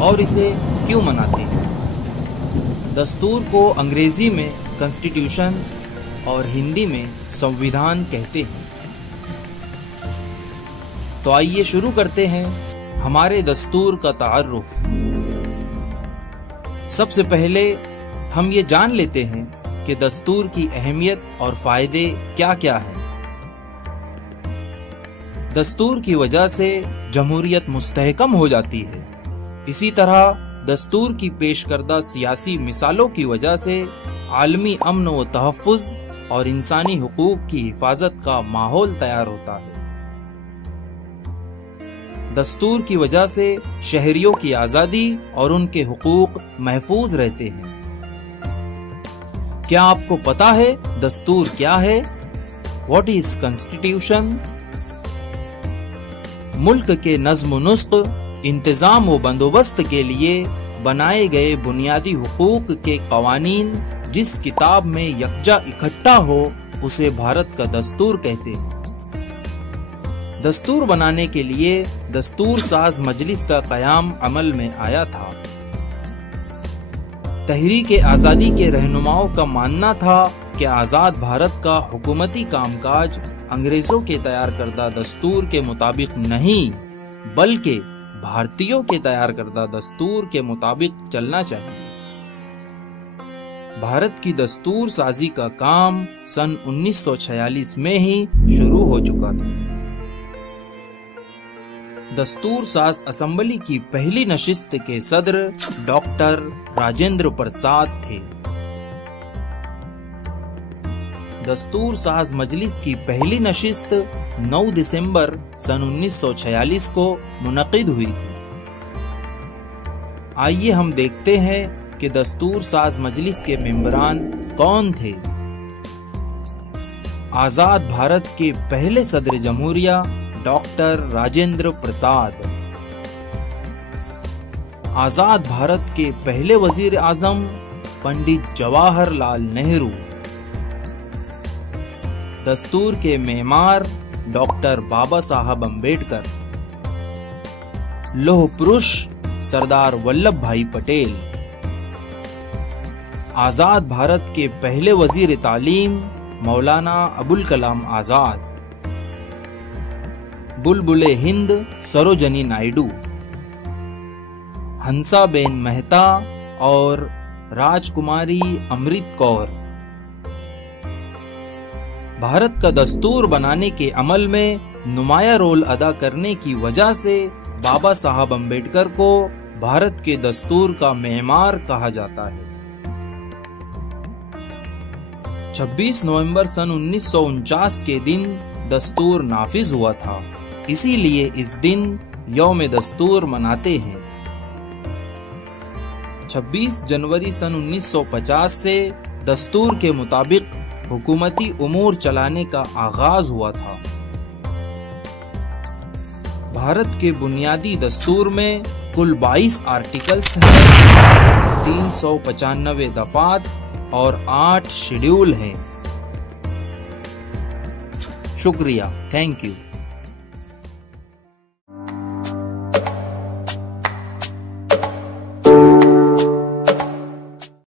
اور اسے کیوں مناتے ہیں؟ دستور کو انگریزی میں کانسٹیٹیوشن اور ہندی میں سنویدھان کہتے ہیں۔ تو آئیے شروع کرتے ہیں ہمارے دستور کا تعارف۔ سب سے پہلے ہم یہ جان لیتے ہیں کہ دستور کی اہمیت اور فائدے کیا کیا ہیں۔ دستور کی وجہ سے جمہوریت مستحکم ہو جاتی ہے۔ اسی طرح دستور کی پیش کردہ سیاسی مثالوں کی وجہ سے عالمی امن و تحفظ اور انسانی حقوق کی حفاظت کا ماحول تیار ہوتا ہے۔ دستور کی وجہ سے شہریوں کی آزادی اور ان کے حقوق محفوظ رہتے ہیں۔ کیا آپ کو پتا ہے دستور کیا ہے؟ What is constitution? ملک کے نظم و نسق، انتظام و بندوبست کے لیے بنائے گئے بنیادی حقوق کے قوانین جس کتاب میں یکجا اکٹھا ہو اسے بھارت کا دستور کہتے ہیں۔ دستور بنانے کے لیے دستور ساز مجلس کا قیام عمل میں آیا تھا۔ تحریک آزادی کے رہنماؤں کا ماننا تھا کہ آزاد بھارت کا حکومتی کام کاج انگریزوں کے تیار کردہ دستور کے مطابق نہیں بلکہ بھارتیوں کے تیار کردہ دستور کے مطابق چلنا چاہیے۔ بھارت کی دستور سازی کا کام سن 1946 میں ہی شروع ہو چکا تھا۔ دستور ساز اسمبلی کی پہلی نشست کے صدر ڈاکٹر راجندر پرساد تھے۔ دستور ساز مجلس کی پہلی نشست 9 دسمبر سن 1946 کو منعقد ہوئی تھی۔ آئیے ہم دیکھتے ہیں کہ دستور ساز مجلس کے ممبران کون تھے۔ آزاد بھارت کے پہلے صدر جمہوریہ ڈاکٹر راجندر پرساد، آزاد بھارت کے پہلے وزیر اعظم پنڈت جواہر لال نہرو، دستور کے معمار ڈاکٹر بابا صاحب امبیڈکر، لوہ پروش سردار ولبھ بھائی پٹیل، آزاد بھارت کے پہلے وزیر تعلیم مولانا ابوالکلام آزاد، بلبل ہند سروجنی نائیڈو، ہنسا بین مہتا اور راج کماری امرت کور۔ بھارت کا دستور بنانے کے عمل میں نمایاں رول ادا کرنے کی وجہ سے بابا صاحب امبیڈکر کو بھارت کے دستور کا معمار کہا جاتا ہے۔ 26 نومبر سن 1949 کے دن دستور نافذ ہوا تھا، اسی لیے اس دن یوم دستور مناتے ہیں۔ 26 جنوری سن 1950 سے دستور کے مطابق حکومتی امور چلانے کا آغاز ہوا تھا۔ بھارت کے بنیادی دستور میں کل 22 آرٹیکلز ہیں، 395 دفعات اور 8 شیڈول ہیں۔ شکریہ، تھینک یو۔